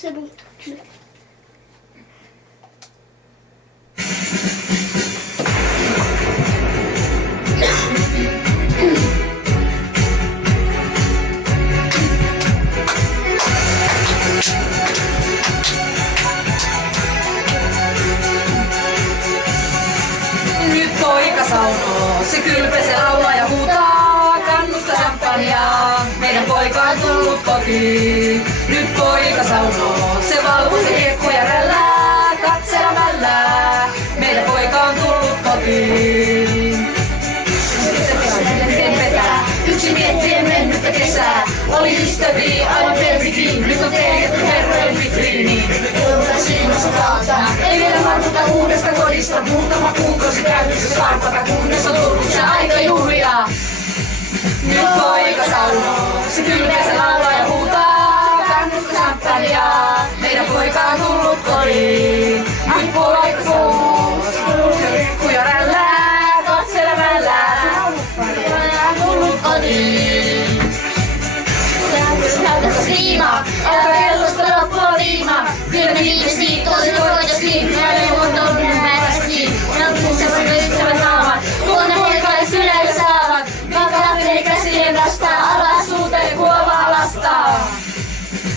Se muuttuu. Nyt poika saunoo, se kylpee, se laulaa ja huutaa, kannusta champagnea, meidän poika on tullut kotiin. Nyt poika saunoo, se valvoo, se kiekkoja rällää, katselemalla, meidän poika on tullut kotiin. Yksi miettien mennyttä kesää, oli ystäviä, aivan peltikin, nyt on teidätty herrojen vitriiniin. Ei vielä varmuta uudesta kodista, muutama kuukausi käytössä karpata, kunnes on tullut se aika juhlia. Nyt poika saunoo, se kylpee, se laulaa ja huutaa, kannusta champagnea, meidän poika on tullut kotiin. Nyt poika saunoo, se rikkuja rällää, katselemällä, on tullut kotiin. Näytä striimaa, älä kellosta loppua viima. Kyllä me viimesiin, tosi toivotasiin, jälleen luontoinen märästiin. Nautuksessa ystävät naamat, tuonne poikalle sydällä saavat. Vaikka lähtee käsien vastaan, alaa suuteen kuovaa lastaa.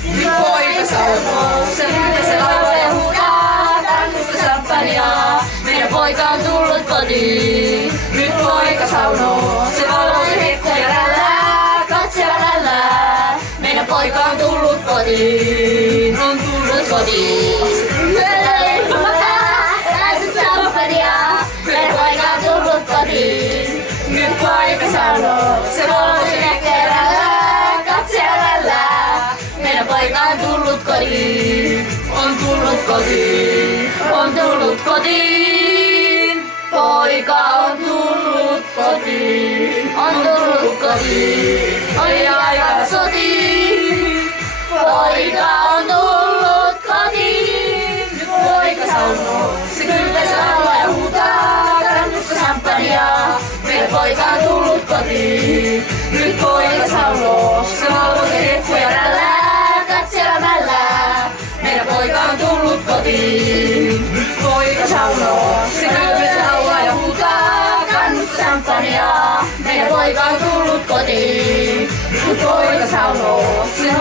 Nyt poika saunoo, se hyytä, se laulaa ja huutaa, kannusta champagnea, meidän poika on tullut kotiin. Nyt poika saunoo, se valvoo, se hekkoja rällää, katsella rällää, meidän poika on tullut kotiin. On tullut kotiin. Kannusta champagnea, meidän poika on tullut kotiin. Nyt poika saunoo, se valvoo, se hekkoja rällää, katsella rällää, meidän poika on tullut kotiin. On tullut kotiin. On tullut kotiin. Poika on tullut kotiin. On tullut kotiin. Oli aika sotiin. Poika on tullut kotiin. Nyt poika saunoo, se kylpää, se laulaa ja huutaa, kannusta champagnea, meidän poika on tullut kotiin. Nyt poika saunoo, se laulaa, se hekkuja rällää, katselemällä, meidän poika on tullut kotiin. Nyt poika saunoo, se kylpää, se laulaa ja huutaa, kannusta champagnea, meidän poika on tullut kotiin. Nyt poika saunoo, se